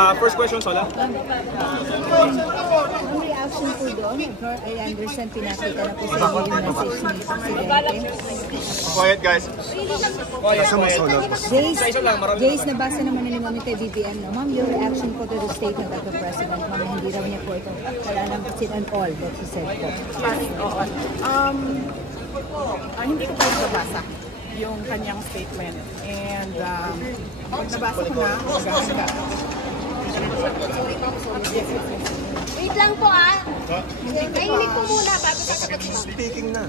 First question, Sola. Ang reaction po doon, I understand pinakita na po sa iyo yung message ni Presidente. Quiet, guys. Quiet. Jace, nabasa naman na ni Mami kay BBM, no? Ma'am, your reaction po to the statement of the President, ma'am, hindi raw niya po ito kailangan sit and all that he said po. Oo. Hindi ko pa nabasa yung kanyang statement. And pag nabasa ko na, maganda. Wait lang po Nainig ko muna bago sasagot si Ma'am. Speaking na.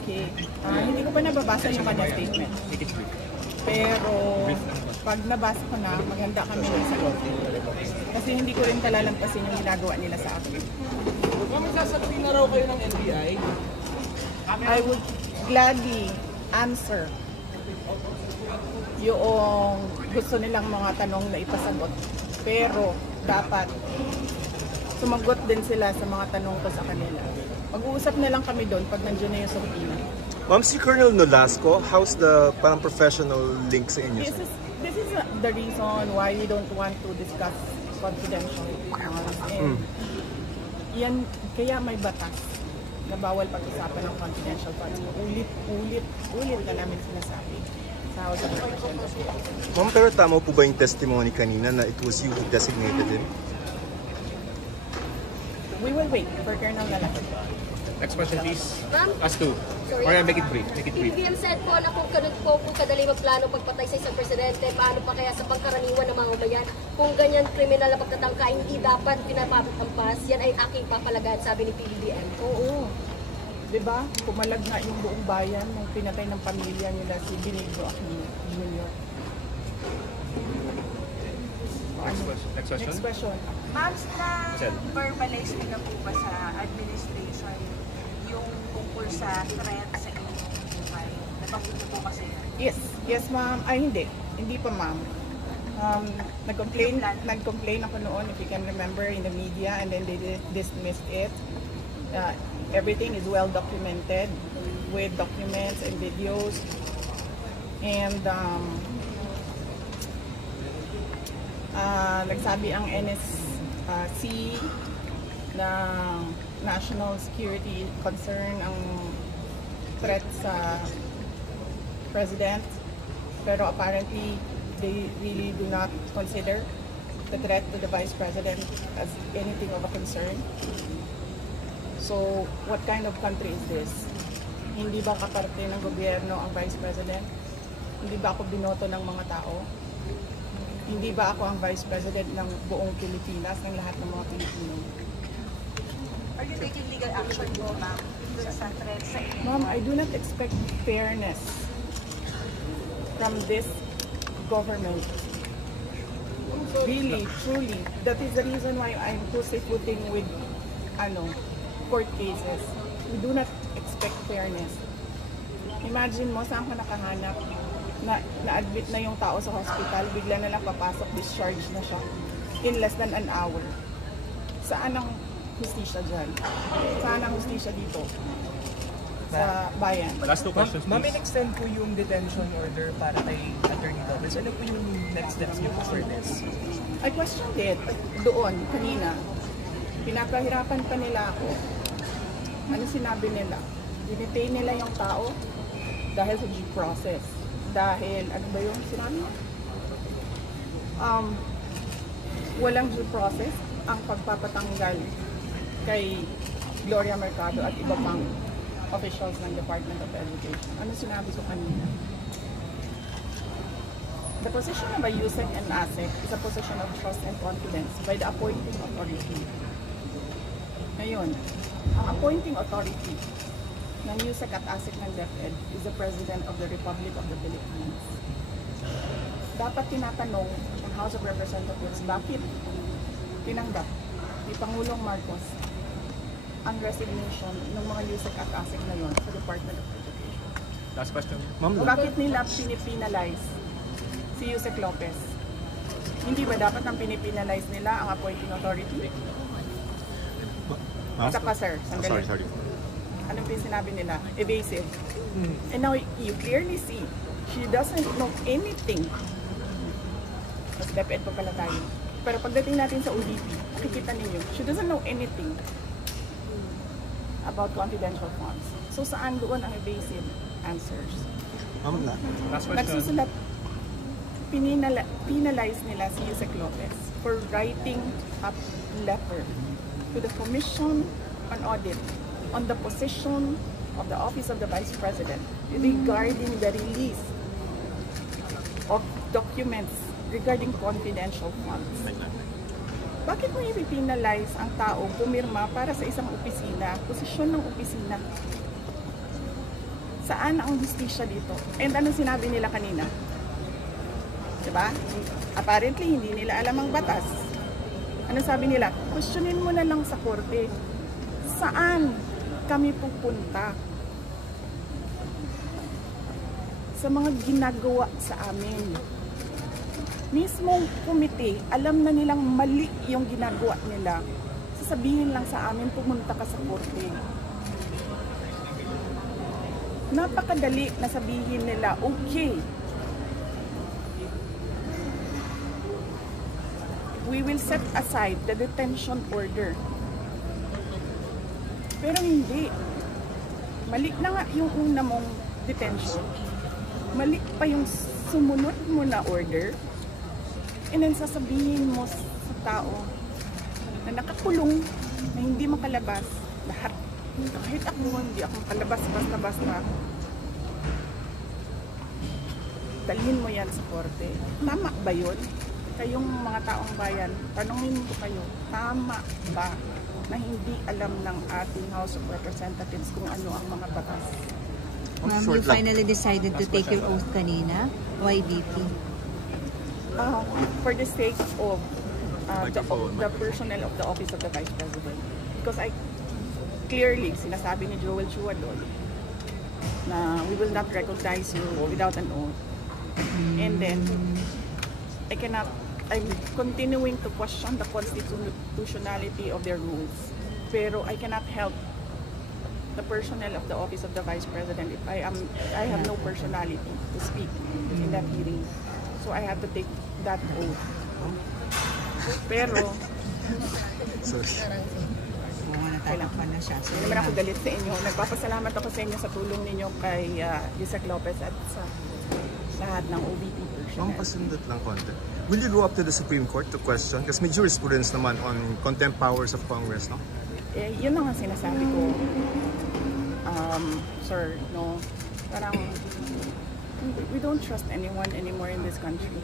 Okay. Hindi ko pa nababasa yung kanyang statement. Pero pag nabasa ko na, maganda kami ng sagot. Kasi hindi ko rin kalalampasin yung ginagawa nila sa akin. Ma'am, sasagutin na raw kayo ng NBI? I would gladly answer yung gusto nilang mga tanong na ipasagot. Pero dapat sumagot din sila sa mga tanong ko sa kanila. Mag-uusap na lang kami doon pag nandiyan na yung subpoena. Ma'am, si Colonel Nolasco, how's the parang professional link sa inyo? This is the reason why we don't want to discuss confidential. And yan, kaya may batas na bawal pag-usapan ng confidential funds. Ulit na namin sinasabi sa House of Representatives. Ma'am, pero tama po ba yung testimony kanina na it was you who designated him? We will wait for Colonel Nolasco. Next question, please. Ma'am? Ask two. Sorry. Or make it brief. Make it brief. BBM said po na kung ganun po kadali magplano pagpatay sa isang presidente, paano pa kaya sa pangkaraniwan ng mga umayan? Kung ganyan kriminal na pagtatangka, hindi dapat pinapatampas. Yan ay aking papalagahan, sabi ni PBBM. Oo. Diba? Pumalag nga yung buong bayan nung pinatay ng pamilya nila si Benigno Aquino Jr. Next question. Next question. Ma'am, na-verbalize na po ba sa administration yung tungkol sa threat sa inyong buhay? Nabanggit na po kasi yan? Yes ma'am. Ay hindi. Hindi pa ma'am. Nag-complain ako noon, if you can remember, in the media, and then they dismissed it. Everything is well documented with documents and videos. And nagsabi ang NSC na national security concern ang threat sa president, pero apparently they really do not consider the threat to the vice president as anything of a concern. So what kind of country is this? Hindi ba kaparte ng gobyerno ang vice president? Hindi ba ako binoto ng mga tao? Hindi ba ako ang vice president ng buong Pilipinas, ng lahat ng mga Pilipino? Are you taking legal action po, ma'am, sa threat sa inyo? Ma'am, I do not expect fairness from this government. Really, truly. That is the reason why I'm pussyfooting with court cases. We do not expect fairness. Imagine mo, saan ka nakahanap? Na-admit na yung tao sa hospital, bigla na lang papasok, discharge na siya in less than an hour. Saan ang hustisya dyan? Saan ang hustisya dito? Sa bayan. Last two questions, Ma'am, please. in-extend po yung detention order para kay Attorney Gomez. Ano po yung next steps niyo for this? I questioned it doon, kanina. Pinapahirapan pa nila ako. Ano sinabi nila? Dinetain nila yung tao dahil sa due process. Dahil, ano ba yung sinabi? Walang due process ang pagpapatanggal kay Gloria Mercado at iba pang officials ng Department of Education. Ano sinabi ko kanina? The position of a USEC and ASEC is a position of trust and confidence by the appointing authority. Ngayon, ang appointing authority ng USEC at ASEC ng DepEd is the President of the Republic of the Philippines. Dapat tinatanong ng House of Representatives bakit tinanggap ni Pangulong Marcos ang resignation ng mga USEC at ASEC na yon sa Department of Education. Last question. Bakit nila pinipinalize si Yusek Lopez? Hindi ba dapat ang pinipinalize nila ang appointing authority? Saka sir, sandali. Sorry. Anong sinabi nila? Evasive. And now you clearly see, she doesn't know anything. Mas DepEd pa pala tayo. Pero pagdating natin sa OVP, makikita ninyo, she doesn't know anything about confidential funds. So saan doon ang evasive answers? Last question. Nagsusulat, penalize nila si Yusek Lopez for writing a letter to the Commission on Audit on the position of the Office of the Vice President regarding the release of documents regarding confidential funds. Bakit mo i-penalize ang tao pumirma para sa isang opisina, posisyon ng opisina? Saan ang justisya dito? And ano sinabi nila kanina? Diba? Apparently, hindi nila alam ang batas. Ano sabi nila? Questionin mo na lang sa korte. Saan kami pupunta? Sa mga ginagawa sa amin. Mismong komite, alam na nilang mali yung ginagawa nila. Sasabihin lang sa amin, pumunta ka sa korte. Napakadali na sabihin nila, okay, we will set aside the detention order. Pero hindi. Mali na nga yung una mong detention. Mali pa yung sumunod mo na order. And then sasabihin mo sa tao na nakakulong, na hindi makalabas, lahat. Kahit ako, hindi ako makalabas basta-basta. Dalhin mo yan sa korte. Tama ba yun? Kayong mga taong bayan, tanongin ko kayo, tama ba na hindi alam ng ating House of Representatives kung ano ang mga batas? Ma'am, you finally decided to take your oath kanina. Why VP? For the sake of the personnel of the Office of the Vice President. Because I clearly, sinasabi ni Joel Chua doon na we will not recognize you without an oath. And then, I'm continuing to question the constitutionality of their rules. Pero I cannot help the personnel of the Office of the Vice President if I have no personality to speak in that hearing. So I have to take that oath. Pero, Natatakpan na siya. hindi naman ako galit sa inyo. Nagpapasalamat ako sa inyo sa tulong ninyo kay Yusek Lopez at sa lahat ng OVP personnel. Pasundot lang konti. Will you go up to the Supreme Court to question? Kasi may jurisprudence naman on contempt powers of Congress, no? Yun ang sinasabi ko. Sir, no? Parang, we don't trust anyone anymore in this country.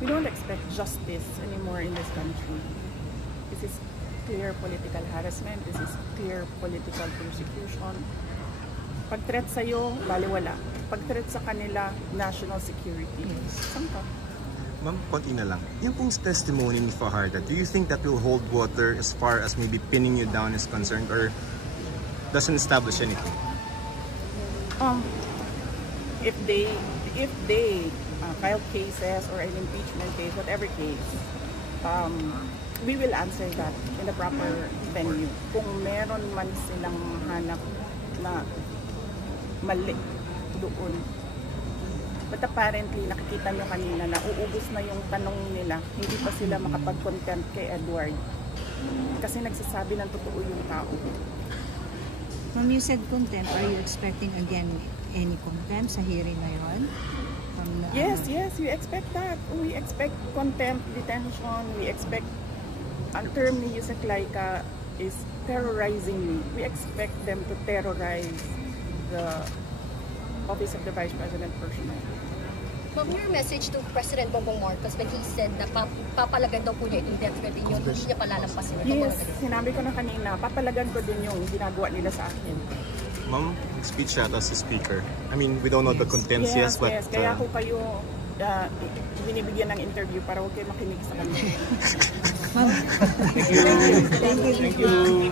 We don't expect justice anymore in this country. This is clear political harassment. This is clear political persecution. Pag-threat sa'yo, baliwala. Pag-threat sa kanila, national security. Saan ka? Ma'am, konti na lang. Yung pong testimony ni Fajardo, do you think that will hold water as far as maybe pinning you down is concerned or doesn't establish anything? If they file cases or an impeachment case, whatever case, we will answer that in the proper venue. Kung meron man silang hanap na mali doon. But apparently, nakikita nyo kanina na uubos na yung tanong nila, hindi pa sila makapag-content kay Edward. Kasi nagsasabi ng totoo yung tao. Ma'am, you said contempt. Are you expecting again any contempt sa hearing na yun? Yes, we expect that. We expect contempt, detention. We expect, ang term ni Yusek Laika is terrorizing me. We expect them to terrorize the Office of the Vice President personnel. Ma'am, your message to President Bongbong Marcos when he said na papalagan daw po niya yung death threat niyo, hindi niya palalampasin. Yes, sinabi ko na kanina, papalagan ko din yung ginagawa nila sa akin. Ma'am, speech yata si speaker. I mean, we don't know the contents yes, but... Yes, kaya ako kayo binibigyan ng interview para huwag kayo makinig sa kanila. Ma'am, thank you.